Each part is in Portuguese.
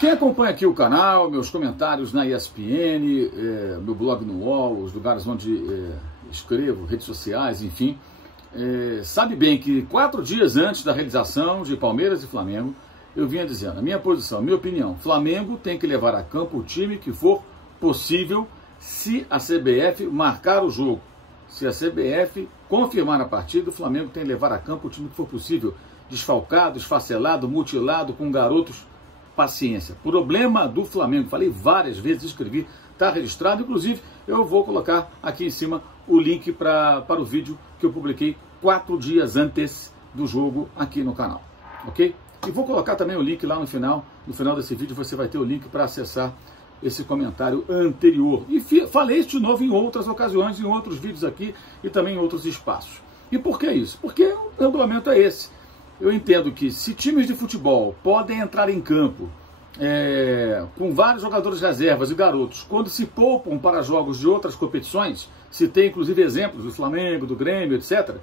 Quem acompanha aqui o canal, meus comentários na ESPN, meu blog no UOL, os lugares onde escrevo, redes sociais, enfim, sabe bem que 4 dias antes da realização de Palmeiras e Flamengo, eu vinha dizendo, a minha posição, a minha opinião, Flamengo tem que levar a campo o time que for possível se a CBF marcar o jogo. Se a CBF confirmar a partida, o Flamengo tem que levar a campo o time que for possível, desfalcado, esfacelado, mutilado, com garotos. Paciência. Problema do Flamengo, falei várias vezes, escrevi, está registrado, inclusive eu vou colocar aqui em cima o link para o vídeo que eu publiquei 4 dias antes do jogo aqui no canal, ok? E vou colocar também o link lá no final desse vídeo você vai ter o link para acessar esse comentário anterior. E falei isso de novo em outras ocasiões, em outros vídeos aqui e também em outros espaços. E por que isso? Porque o regulamento é esse. Eu entendo que se times de futebol podem entrar em campo com vários jogadores reservas e garotos, quando se poupam para jogos de outras competições, se tem inclusive exemplos do Flamengo, do Grêmio, etc.,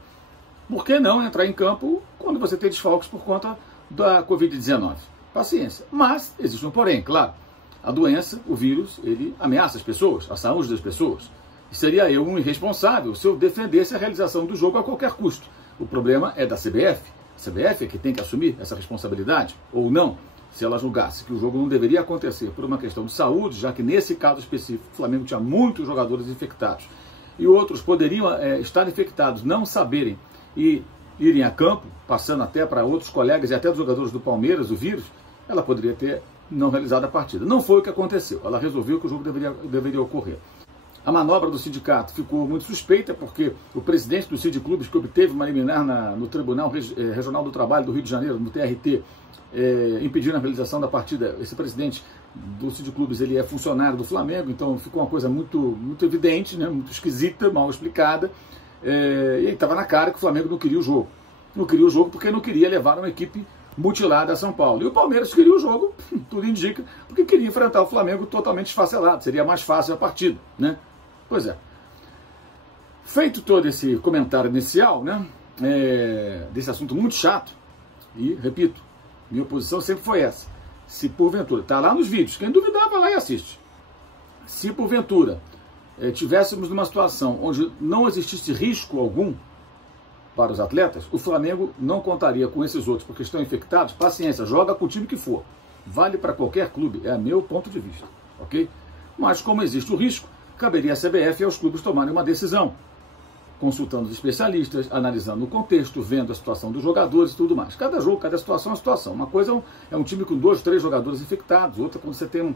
por que não entrar em campo quando você tem desfalques por conta da Covid-19? Paciência. Mas existe um porém, claro. A doença, o vírus, ele ameaça as pessoas, a saúde das pessoas. E seria eu um irresponsável se eu defendesse a realização do jogo a qualquer custo. O problema é da CBF. A CBF é que tem que assumir essa responsabilidade, ou não, se ela julgasse que o jogo não deveria acontecer por uma questão de saúde, já que nesse caso específico o Flamengo tinha muitos jogadores infectados e outros poderiam estar infectados, não saberem e irem a campo, passando até para outros colegas e até dos jogadores do Palmeiras, o vírus, ela poderia ter não realizado a partida. Não foi o que aconteceu, ela resolveu que o jogo deveria ocorrer. A manobra do sindicato ficou muito suspeita, porque o presidente do Sindicato Clubes, que obteve uma liminar no Tribunal Regional do Trabalho do Rio de Janeiro, no TRT, impedindo a realização da partida, esse presidente do Sindicato Clubes, ele é funcionário do Flamengo, então ficou uma coisa muito evidente, né, muito esquisita, mal explicada, e estava na cara que o Flamengo não queria o jogo. Não queria o jogo porque não queria levar uma equipe mutilada a São Paulo. E o Palmeiras queria o jogo, tudo indica, porque queria enfrentar o Flamengo totalmente esfacelado, seria mais fácil a partida, né? Pois é. Feito todo esse comentário inicial, né, desse assunto muito chato, e, repito, minha posição sempre foi essa. Se porventura, está lá nos vídeos, quem duvidar vai lá e assiste. Se porventura tivéssemos numa situação onde não existisse risco algum para os atletas, o Flamengo não contaria com esses outros, porque estão infectados. Paciência, joga com o time que for. Vale para qualquer clube, é meu ponto de vista, ok? Mas como existe o risco, caberia à CBF e aos clubes tomarem uma decisão, consultando os especialistas, analisando o contexto, vendo a situação dos jogadores e tudo mais. Cada jogo, cada situação é uma situação. Uma coisa é um time com 2, 3 jogadores infectados, outra quando você tem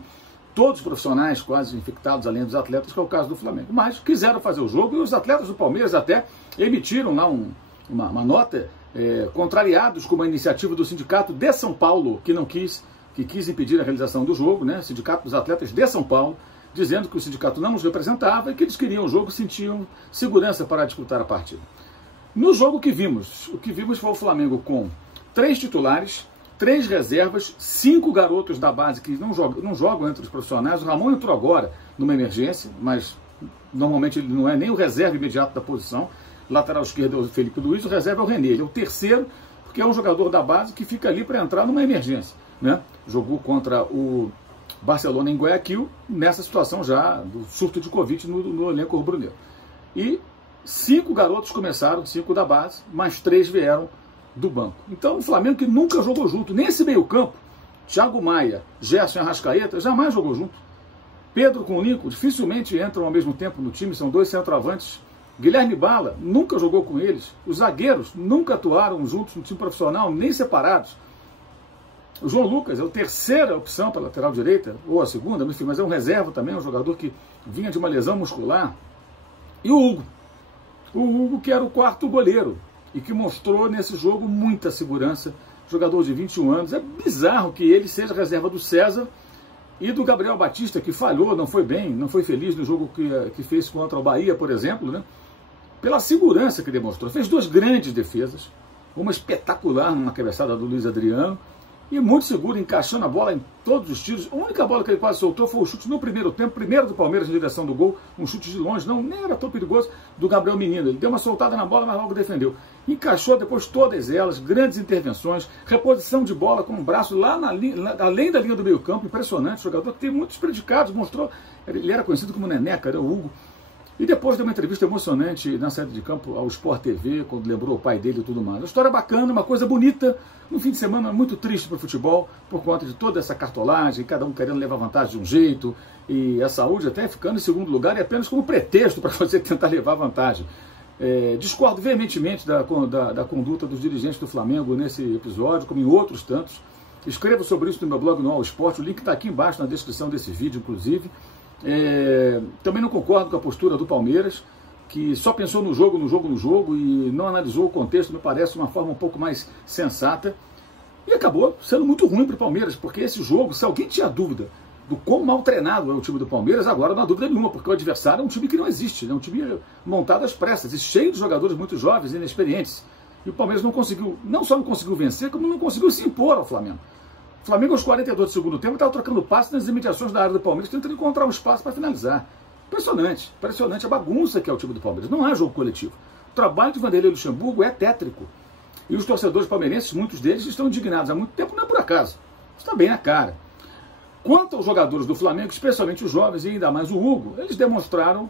todos os profissionais quase infectados, além dos atletas, que é o caso do Flamengo. Mas quiseram fazer o jogo e os atletas do Palmeiras até emitiram lá uma nota contrariados com uma iniciativa do Sindicato de São Paulo, que quis impedir a realização do jogo, né? Sindicato dos Atletas de São Paulo, dizendo que o sindicato não nos representava e que eles queriam o jogo, sentiam segurança para disputar a partida. No jogo o que vimos foi o Flamengo com 3 titulares, 3 reservas, 5 garotos da base que não jogam entre os profissionais. O Ramon entrou agora numa emergência, mas normalmente ele não é nem o reserva imediato da posição. Lateral esquerdo é o Felipe Luiz, o reserva é o René, ele é o terceiro, porque é um jogador da base que fica ali para entrar numa emergência, né? Jogou contra o Barcelona em Guayaquil, nessa situação já do surto de Covid no elenco rubro-negro. E 5 garotos começaram, 5 da base, mais 3 vieram do banco. Então o Flamengo, que nunca jogou junto, nesse meio campo, Thiago Maia, Gerson e Arrascaeta, jamais jogou junto. Pedro com o Lincoln dificilmente entram ao mesmo tempo no time, são 2 centroavantes. Guilherme Bala nunca jogou com eles. Os zagueiros nunca atuaram juntos no time profissional, nem separados. O João Lucas é a terceira opção para a lateral direita, ou a segunda, enfim, mas é um reserva também, um jogador que vinha de uma lesão muscular. E o Hugo, que era o 4º goleiro, e que mostrou nesse jogo muita segurança, jogador de 21 anos. É bizarro que ele seja reserva do César e do Gabriel Batista, que falhou, não foi bem, não foi feliz no jogo que fez contra o Bahia, por exemplo, né? Pela segurança que demonstrou. Fez 2 grandes defesas, uma espetacular numa cabeçada do Luiz Adriano, e muito seguro, encaixando a bola em todos os tiros. A única bola que ele quase soltou foi o chute no primeiro tempo, primeiro do Palmeiras em direção do gol, um chute de longe, nem era tão perigoso, do Gabriel Menino. Ele deu uma soltada na bola, mas logo defendeu. encaixou depois todas elas, grandes intervenções, reposição de bola com o braço lá além da linha do meio campo, impressionante, jogador que tem muitos predicados, mostrou, ele era conhecido como Neneca, era o Hugo. E depois deu uma entrevista emocionante na saída de campo ao Sport TV, quando lembrou o pai dele e tudo mais. Uma história bacana, uma coisa bonita, no fim de semana muito triste para o futebol, por conta de toda essa cartolagem, cada um querendo levar vantagem de um jeito, e a saúde até ficando em segundo lugar, e apenas como pretexto para você tentar levar vantagem. Discordo veementemente da conduta dos dirigentes do Flamengo nesse episódio, como em outros tantos. Escrevo sobre isso no meu blog no All Sport, o link está aqui embaixo na descrição desse vídeo, inclusive. Também não concordo com a postura do Palmeiras, que só pensou no jogo e não analisou o contexto, me parece uma forma um pouco mais sensata. E acabou sendo muito ruim para o Palmeiras, porque esse jogo, se alguém tinha dúvida do quão mal treinado é o time do Palmeiras, agora não há dúvida nenhuma, porque o adversário é um time que não existe, é um time montado às pressas e cheio de jogadores muito jovens e inexperientes. E o Palmeiras não conseguiu, não só não conseguiu vencer, como não conseguiu se impor ao Flamengo. O Flamengo, aos 42 do segundo tempo, estava trocando passe nas imediações da área do Palmeiras, tentando encontrar um espaço para finalizar. Impressionante, impressionante a bagunça que é o time do Palmeiras. Não há jogo coletivo. O trabalho de Vanderlei Luxemburgo é tétrico. E os torcedores palmeirenses, muitos deles, estão indignados há muito tempo, não é por acaso. Está bem na cara. Quanto aos jogadores do Flamengo, especialmente os jovens e ainda mais o Hugo, eles demonstraram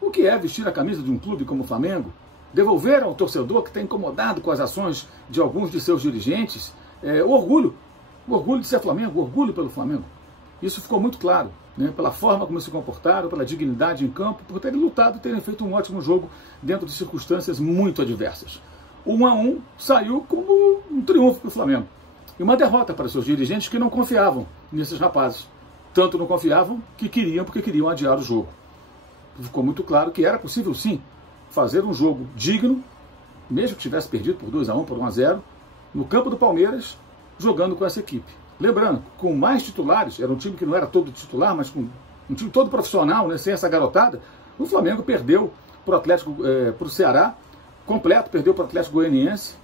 o que é vestir a camisa de um clube como o Flamengo. Devolveram ao torcedor que está incomodado com as ações de alguns de seus dirigentes o orgulho de ser Flamengo, o orgulho pelo Flamengo. Isso ficou muito claro, né, pela forma como se comportaram, pela dignidade em campo, por terem lutado e terem feito um ótimo jogo dentro de circunstâncias muito adversas. O 1-1 saiu como um triunfo para o Flamengo. E uma derrota para seus dirigentes que não confiavam nesses rapazes. Tanto não confiavam que queriam, porque queriam adiar o jogo. Ficou muito claro que era possível, sim, fazer um jogo digno, mesmo que tivesse perdido por 2-1, por 1-0, no campo do Palmeiras, jogando com essa equipe. Lembrando, com mais titulares, era um time que não era todo titular, mas com um time todo profissional, né, sem essa garotada, o Flamengo perdeu para o Atlético, para o Ceará, completo, perdeu para o Atlético Goianiense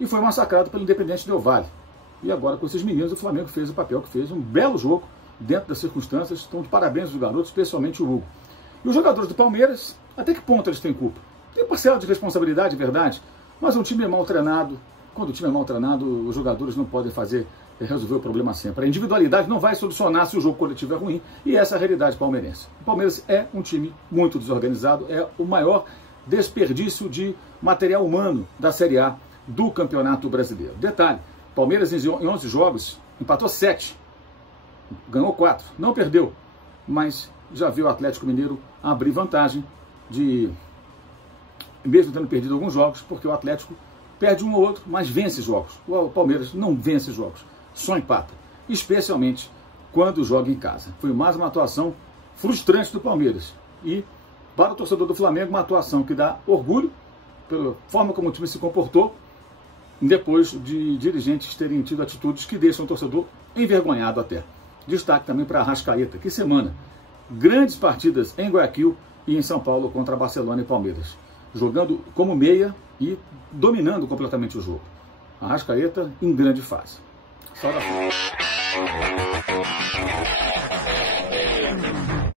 e foi massacrado pelo Independente Del Valle. E agora, com esses meninos, o Flamengo fez o papel que fez, um belo jogo dentro das circunstâncias. Então, de parabéns aos garotos, especialmente o Hugo. E os jogadores do Palmeiras, até que ponto eles têm culpa? Tem parcela de responsabilidade, verdade, mas um time é mal treinado. Quando o time é mal treinado, os jogadores não podem resolver o problema sempre. A individualidade não vai solucionar se o jogo coletivo é ruim, e essa é a realidade palmeirense. O Palmeiras é um time muito desorganizado, é o maior desperdício de material humano da Série A do Campeonato Brasileiro. Detalhe, Palmeiras em 11 jogos empatou 7, ganhou 4, não perdeu, mas já viu o Atlético Mineiro abrir vantagem, mesmo tendo perdido alguns jogos, porque o Atlético perde um ou outro, mas vence jogos. O Palmeiras não vence jogos, só empata, especialmente quando joga em casa. Foi mais uma atuação frustrante do Palmeiras e, para o torcedor do Flamengo, uma atuação que dá orgulho pela forma como o time se comportou, depois de dirigentes terem tido atitudes que deixam o torcedor envergonhado até. Destaque também para a Arrascaeta, que semana, grandes partidas em Guayaquil e em São Paulo contra Barcelona e Palmeiras, jogando como meia e dominando completamente o jogo. A Arrascaeta em grande fase. Saudações.